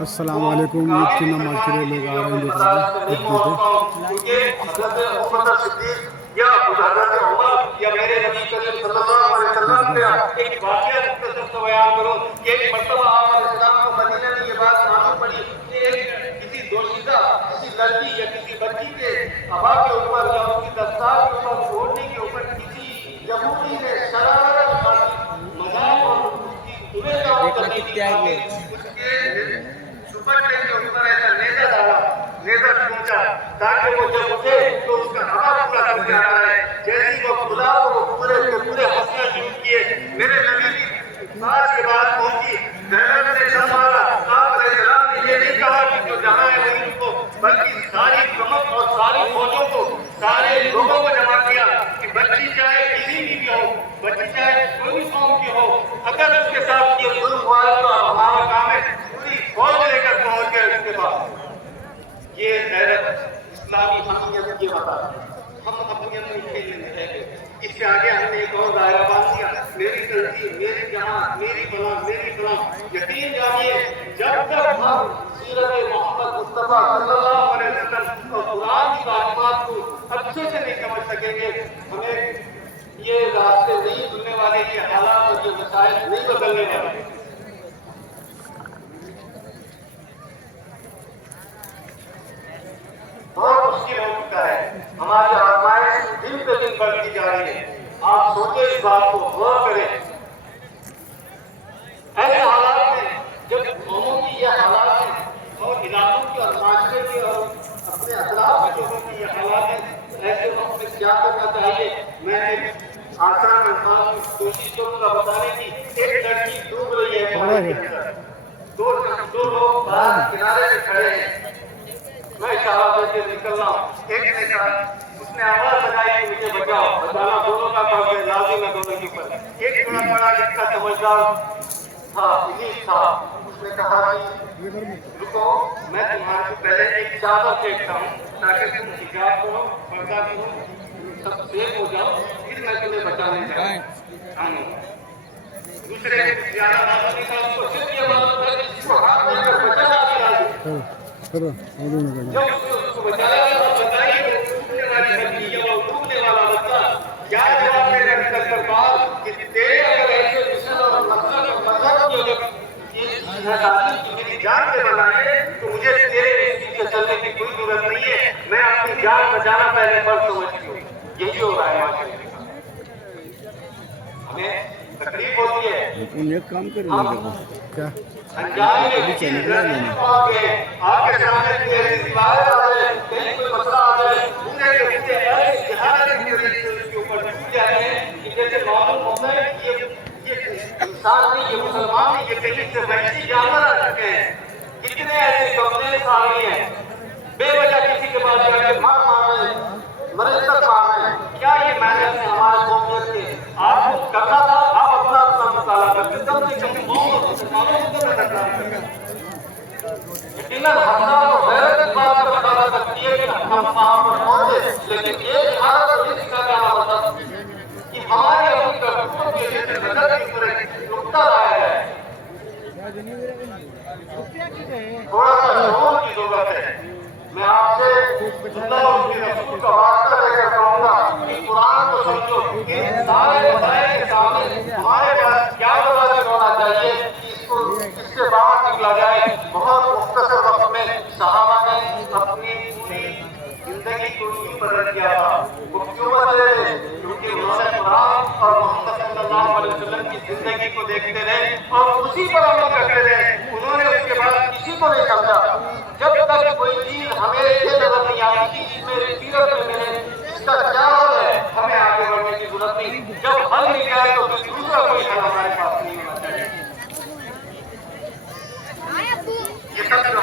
السلام علیکم. عید کی نماز کے لیے لوگ آ رہے ہیں دیکھ یا حضرت عمر یا میرے نبی کریم صلی اللہ علیہ وسلم کا ایک واقعہ مختصر سے بیان کروں کہ ایک مرتبہ آپ علیہ السلام کو مدینہ میں یہ بات معلوم پڑی کہ کسی دوشیزہ کسی لڑکی یا کسی بچی کے ابا کے اوپر یا اس کی دستار کے اوپر اوڑھنے کے اوپر کسی یہودی نے شرارت مذاق اور اس کی دنیا کا کرنے کی اس کے دوپٹے کے اوپر ایسا نیزہ ڈالا نیزہ کھینچا تاکہ وہ جب اٹھے تو اس کا ہوا پورا کر کے آ رہا ہے. جیسی وہ خدا کو پورے کے پورے ہنسنا شروع کیے. میرے نبی کی سانس کے بعد پہنچی زینب نے سنبھالا. آپ علیہ السلام نے یہ نہیں کہا کہ جو جہاں ہے وہیں رکو بلکہ ساری کمک اور ساری فوجوں کو سارے لوگوں کو جمع کیا کہ بچی چاہے کسی کی بھی ہو بچی چاہے کوئی قوم کی ہو اگر اس کے ساتھ یہ ظلم ہوا تو ہمارا کام ہے پوری فوج لے کر پہنچ گئے. اس کے بعد یہ غیرت اسلامی حمیت کی بتا ہم اپنی اپنی کھیلنے میں رہ گئے. اس کے آگے ہم نے ایک اور دائرہ باندھ دیا میری ترجیح میری جماعت میری فلاں. یقین جانیے جب تک ہم سیرت محمد مصطفیٰ صلی اللہ علیہ وسلم اور قرآن کی تعلیمات کو اچھے سے نہیں سمجھ سکیں گے ہمیں یہ راستے نہیں کھلنے والے یہ حالات اور یہ مسائل نہیں بدلنے والے. بہت مشکل ہو چکا ہے. ہماری آزمائش دن پہ دن بڑھتی جا رہی ہے. آپ سوچیں اس بات کو غور کریں. ایسے حالات میں جب قوموں کی یہ حالات ہیں اور علاقوں کے اور معاشرے کے اور اپنے اطراف کے لوگوں کی یہ حالات ہیں ایسے وقت میں کیا کرنا چاہیے. میں آسان الفاظ میں کوشش کروں گا بتانے کی. ایک لڑکی ڈوب رہی ہے پانی کے اندر. دو لوگ باہر کنارے پہ کھڑے ہیں. میں اشارہ دے کے نکل رہا ہوں. ایک نے کہا اس نے آواز لگائی کہ مجھے بچاؤ. بچانا دونوں کا کام ہے لازم ہے دونوں کے اوپر. ایک تھوڑا پڑھا لکھا سمجھدار تھا انیس تھا. اس نے کہا کہ رکو میں تمہارے سے پہلے ایک چادر پھینکتا ہوں تاکہ تم حجاب کرو پردہ کرو سب سیف ہو جاؤ پھر میں تمہیں بچانے جاؤں. دوسرے زیادہ بات نہیں تھا اس کو صرف یہ بات تھا کہ جس کو ہاتھ میں کر بچانا بھی کرو جب اس کو بچایا تو بتائیے ڈوبنے والی بچی یا وہ ڈوبنے والا بچہ کیا جواب میرے نکل کر بات کہ تیرے اگر ایسے مشن اور مذہب کی اگر یہ میری جان سے بنائے تو مجھے تیرے پیچھے چلنے کی کوئی ضرورت نہیں ہے. میں اپنی جان بچانا پہلے فرض سمجھتی ہوں. یہی ہو رہا ہے معاشرے میں. ہمیں تکلیف ہوتی ہے. ایک کام کریں کیا انجام میں کسی لڑکی کو آپ کے سامنے کوئی روایت آ جائے کہیں کوئی مسئلہ آ جائے پورے کے پورے ایسے جہاد کے ذریعے اس کے اوپر ٹوٹ جاتے ہیں کہ جیسے معلوم ہوتا ہے کہ یہ انسان نہیں یہ مسلمان نہیں یہ کہیں سے وحشی جانور آ چکے ہیں. کتنے ایسے کمپلینس آ رہی ہیں بے وجہ کسی کے پاس جا کے مار رہے ہیں مرتب مار رہے ہیں. کیا یہ محنت ہے ہمارے قومیت کے آپ کو کرنا تھا آپ اپنا مطالعہ کرتے کم سے کم یقیناً ہمارا تو غیرت اس بات پر بتا سکتی ہے کہ ہم وہاں پر پہنچے لیکن ایک حالت یہ دکھا جانا ہوتا کہ ہمارے اپنی کرتوتوں کے لیے نظر کی طرح نقطہ آیا ہے. تھوڑا سا شعور کی ضرورت ہے. میں آپ سے اللہ اور اس کے رسول کا واسطہ لے کر کہوں گا کہ قرآن کو سمجھو کہ سارے مسائل کے سامنے ہمارے پاس کیا دروازے ہونا چاہیے کہ اس سے باہر نکلا جائے. بہت مختصر وقت میں صحابہ نے اپنی پوری زندگی کو یوں بدل دیا تھا. وہ کیوں بدلے تھے؟ کیونکہ انہوں نے قرآن اور محمد صلی اللہ علیہ وسلم کی زندگی کو دیکھتے رہے اور اسی پر عمل کرتے رہے. انہوں نے اس کے بعد کسی کو نہیں سمجھا. جب تک کوئی چیز ہمیں یہ نظر نہیں آتی کہ اس میرے سیرت میں ملے اس کا کیا حل ہے ہمیں آگے بڑھنے کی ضرورت نہیں. جب حل مل جائے تو پھر دوسرا کوئی حل ہمارے پاس نہیں ہونا چاہیے. یہ سب جو